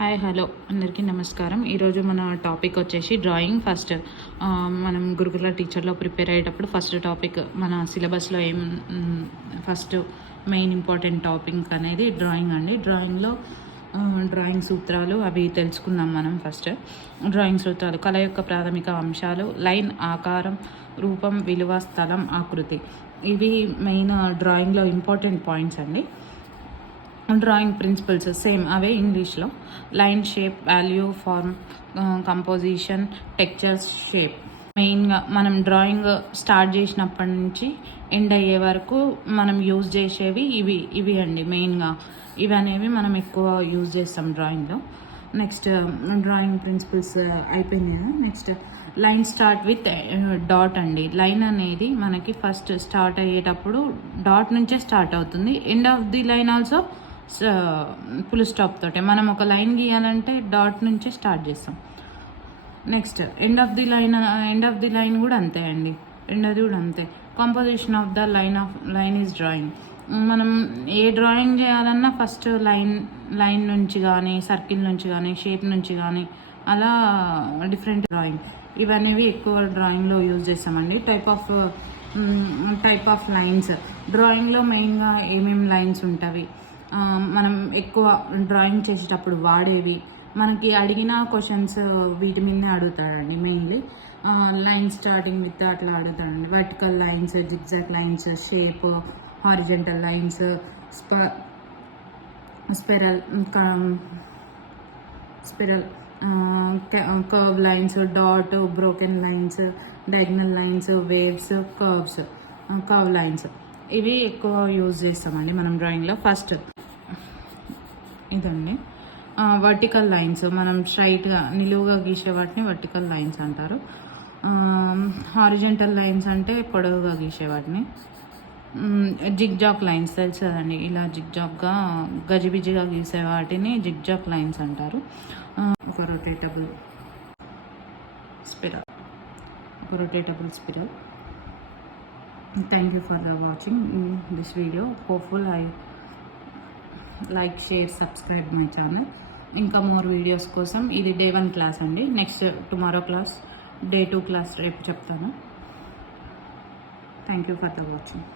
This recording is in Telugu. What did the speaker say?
హాయ్ హలో అందరికీ నమస్కారం. ఈరోజు మన టాపిక్ వచ్చేసి డ్రాయింగ్. ఫస్ట్ మనం గురుకుల టీచర్లో ప్రిపేర్ అయ్యేటప్పుడు ఫస్ట్ టాపిక్ మన సిలబస్లో ఫస్ట్ మెయిన్ ఇంపార్టెంట్ టాపిక్ అనేది డ్రాయింగ్ అండి. డ్రాయింగ్లో డ్రాయింగ్ సూత్రాలు అవి తెలుసుకుందాం మనం. ఫస్ట్ డ్రాయింగ్ సూత్రాలు: కళ యొక్క ప్రాథమిక అంశాలు, లైన్, ఆకారం, రూపం, విలువ, స్థలం, ఆకృతి. ఇవి మెయిన్ డ్రాయింగ్లో ఇంపార్టెంట్ పాయింట్స్ అండి. డ్రాయింగ్ ప్రిన్సిపల్స్ సేమ్ అవే ఇంగ్లీష్లో: line, shape, value, form, composition, textures, shape. మెయిన్గా మనం డ్రాయింగ్ స్టార్ట్ చేసినప్పటి నుంచి ఎండ్ అయ్యే వరకు మనం యూజ్ చేసేవి ఇవి అండి. మెయిన్గా ఇవి అనేవి మనం ఎక్కువ యూజ్ చేస్తాం డ్రాయింగ్లో. నెక్స్ట్ డ్రాయింగ్ ప్రిన్సిపల్స్ అయిపోయింది కదా. Next line start with dot అండి. లైన్ అనేది మనకి ఫస్ట్ స్టార్ట్ అయ్యేటప్పుడు డాట్ నుంచే స్టార్ట్ అవుతుంది. End of the line also full stop తోటే. మనం ఒక లైన్ గీయాలంటే డాట్ నుంచే స్టార్ట్ చేస్తాం. Next end of the line కూడా అంతే అండి. రెండోది కూడా అంతే. Composition of the line is drawing. మనం ఏ డ్రాయింగ్ చేయాలన్నా ఫస్ట్ లైన్ నుంచి కానీ, సర్కిల్ నుంచి కానీ, షేప్ నుంచి కానీ, అలా డిఫరెంట్ డ్రాయింగ్ ఇవనేవి ఎక్కువ డ్రాయింగ్లో యూజ్ చేస్తామండి. టైప్ ఆఫ్ లైన్స్ డ్రాయింగ్లో మెయిన్గా ఏమేమి లైన్స్ ఉంటాయి, మనం ఎక్కువ డ్రాయింగ్ చేసేటప్పుడు వాడేవి, మనకి అడిగిన క్వశ్చన్స్ వీటి మీదనే అడుగుతాడండి. మెయిన్లీ లైన్ స్టార్టింగ్ విత్ అట్లా అడుగుతాడండి. Vertical lines, zigzag lines, shape, horizontal lines, spiral, curve lines, dot, broken lines, diagonal lines, waves, curve lines. ఇవి ఎక్కువ యూజ్ చేస్తామండి మనం డ్రాయింగ్లో. ఫస్ట్ ఇదండి వర్టికల్ లైన్స్. మనం స్ట్రైట్గా నిలువుగా గీసే వాటిని వర్టికల్ లైన్స్ అంటారు. హారిజంటల్ లైన్స్ అంటే పొడవుగా గీసే వాటిని. జిగ్జాగ్ లైన్స్ తెలుసు కదండి, ఇలా జిగ్జాగ్గా గజిబిజిగా గీసే వాటిని జిగ్జాగ్ లైన్స్ అంటారు. ఒక rotatable spiral. Thank you for watching this video. Hopeful I like, share, subscribe my channel. ఇంకా మోర్ వీడియోస్ కోసం ఇది Day 1 క్లాస్ అండి. Next tomorrow class Day 2 class రేపు చెప్తాను. Thank you for watching.